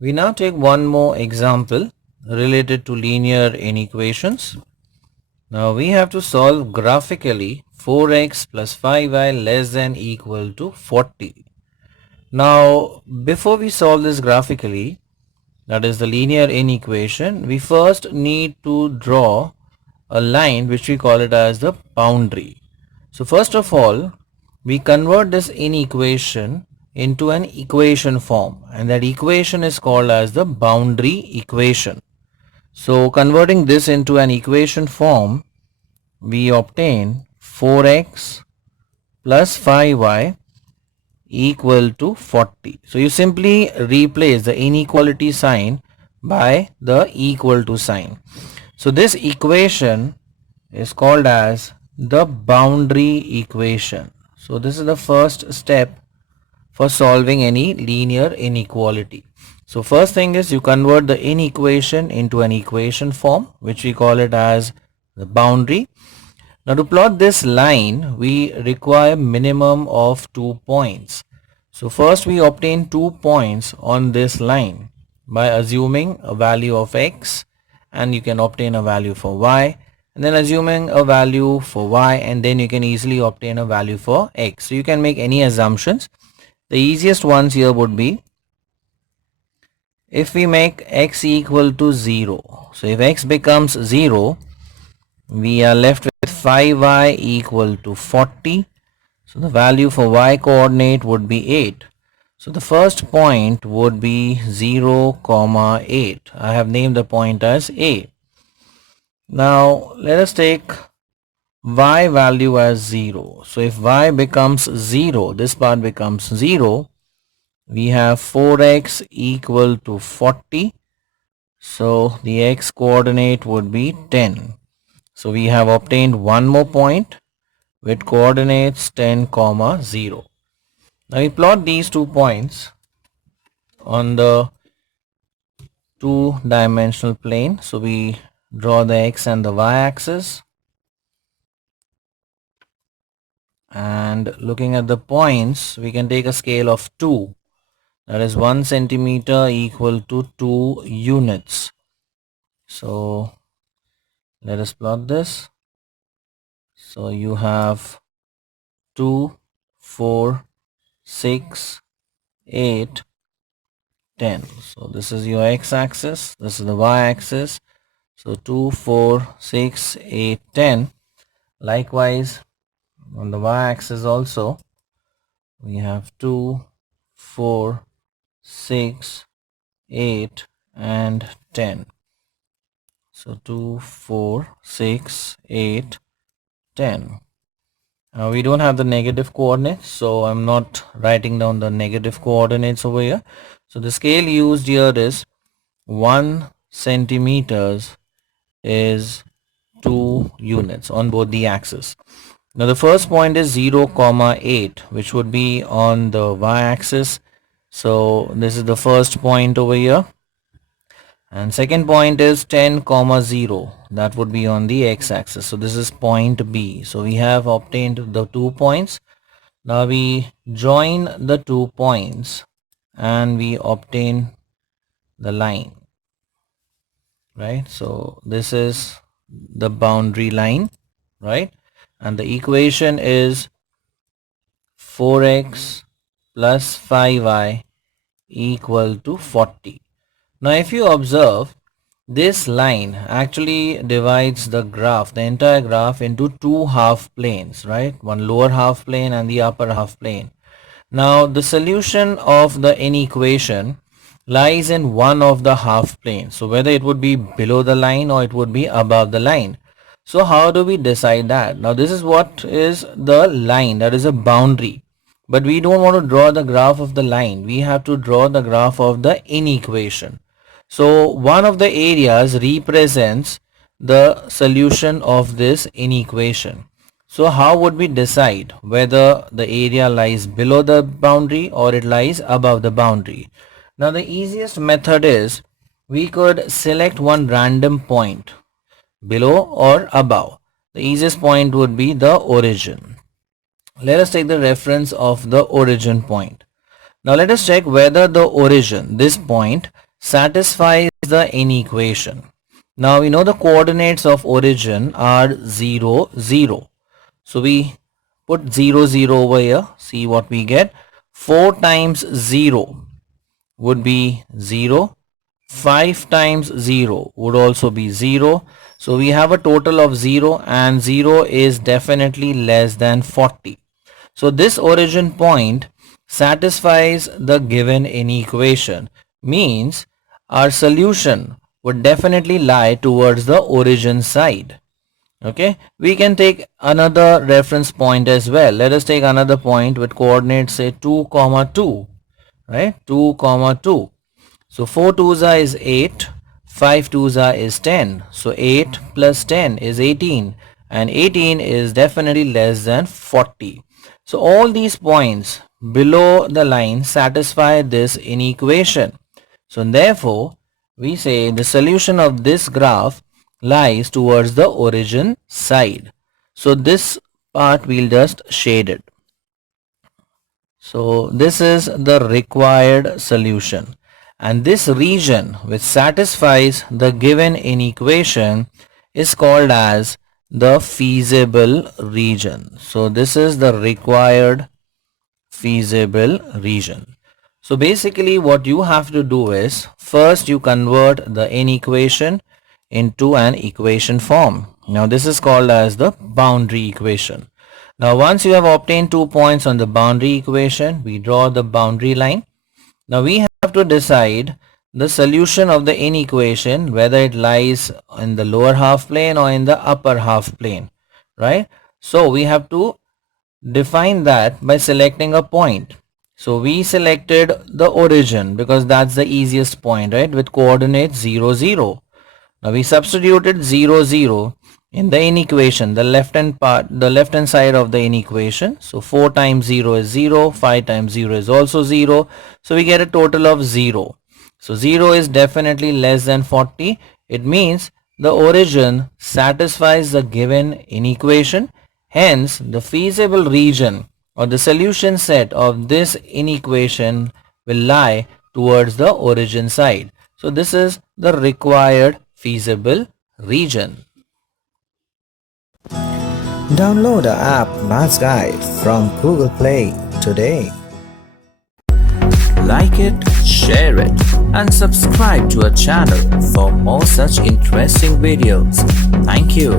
We now take one more example related to linear inequations. Now we have to solve graphically 4x plus 5y less than equal to 40. Now before we solve this graphically, that is the linear inequation, we first need to draw a line which we call it as the boundary. So first of all, we convert this inequation into an equation form, and that equation is called as the boundary equation. So converting this into an equation form, we obtain 4x plus 5y equal to 40. So you simply replace the inequality sign by the equal to sign. So this equation is called as the boundary equation. So this is the first step for solving any linear inequality. So first thing is you convert the inequation into an equation form, which we call it as the boundary. Now to plot this line, we require minimum of 2 points. So first we obtain 2 points on this line by assuming a value of x, and you can obtain a value for y, and then assuming a value for y, and then you can easily obtain a value for x. So you can make any assumptions. The easiest ones here would be if we make x equal to 0. So if x becomes 0, we are left with 5y equal to 40. So the value for y coordinate would be 8. So the first point would be 0, 8. I have named the point as A. Now let us take y value as 0. So if y becomes 0, this part becomes 0, we have 4x equal to 40. So the x coordinate would be 10. So we have obtained one more point with coordinates 10, 0. Now we plot these 2 points on the two-dimensional plane. So we draw the x and the y axis, and looking at the points, we can take a scale of 2, that is 1 centimeter equal to 2 units. So let us plot this. So you have 2, 4, 6, 8, 10. So this is your x-axis, this is the y-axis. So 2, 4, 6, 8, 10. Likewise, on the y-axis also, we have 2, 4, 6, 8, and 10. So 2, 4, 6, 8, 10. We don't have the negative coordinates, so I'm not writing down the negative coordinates over here. So the scale used here is 1 centimeters is 2 units on both the axes. Now the first point is 0, 8, which would be on the y-axis. So this is the first point over here. And second point is 10, 0. That would be on the x-axis. So this is point B. So we have obtained the 2 points. Now we join the 2 points and we obtain the line, right? So this is the boundary line, right? And the equation is 4x plus 5y equal to 40. Now if you observe, this line actually divides the graph, the entire graph, into two half planes, right? One lower half plane and the upper half plane. Now the solution of the inequation lies in one of the half planes. So whether it would be below the line or it would be above the line. So how do we decide that? Now this is what is the line, that is a boundary. But we don't want to draw the graph of the line. We have to draw the graph of the inequation. So one of the areas represents the solution of this inequation. So how would we decide whether the area lies below the boundary or it lies above the boundary? Now the easiest method is we could select one random point below or above. The easiest point would be the origin. Let us take the reference of the origin point. Now let us check whether the origin, this point, satisfies the inequation. Now we know the coordinates of origin are 0, 0. So we put 0, 0 over here. See what we get. 4 times 0 would be 0. 5 times 0 would also be 0. So we have a total of 0, and 0 is definitely less than 40. So this origin point satisfies the given inequation, means our solution would definitely lie towards the origin side. Okay, we can take another reference point as well. Let us take another point with coordinates say 2 comma 2, right? 2 comma 2. So 4 twos are is 8, 5 twos are is 10. So 8 plus 10 is 18, and 18 is definitely less than 40. So all these points below the line satisfy this inequation. So therefore we say the solution of this graph lies towards the origin side. So this part we'll just shade it. So this is the required solution, and this region which satisfies the given inequation is called as the feasible region. So this is the required feasible region. So basically what you have to do is, first you convert the inequation into an equation form. Now this is called as the boundary equation. Now once you have obtained 2 points on the boundary equation, we draw the boundary line. Now we have to decide the solution of the inequation, whether it lies in the lower half plane or in the upper half plane, right? So we have to define that by selecting a point. So we selected the origin because that's the easiest point, right, with coordinates 0, 0. Now we substituted 0, 0 in the inequation, the left hand side of the inequation. So 4 times 0 is 0, 5 times 0 is also 0. So we get a total of 0. So 0 is definitely less than 40. It means the origin satisfies the given inequation. Hence, the feasible region or the solution set of this inequation will lie towards the origin side. So this is the required feasible region. Download the app Maths Guide from Google Play today. Like it, share it, and subscribe to our channel for more such interesting videos. Thank you.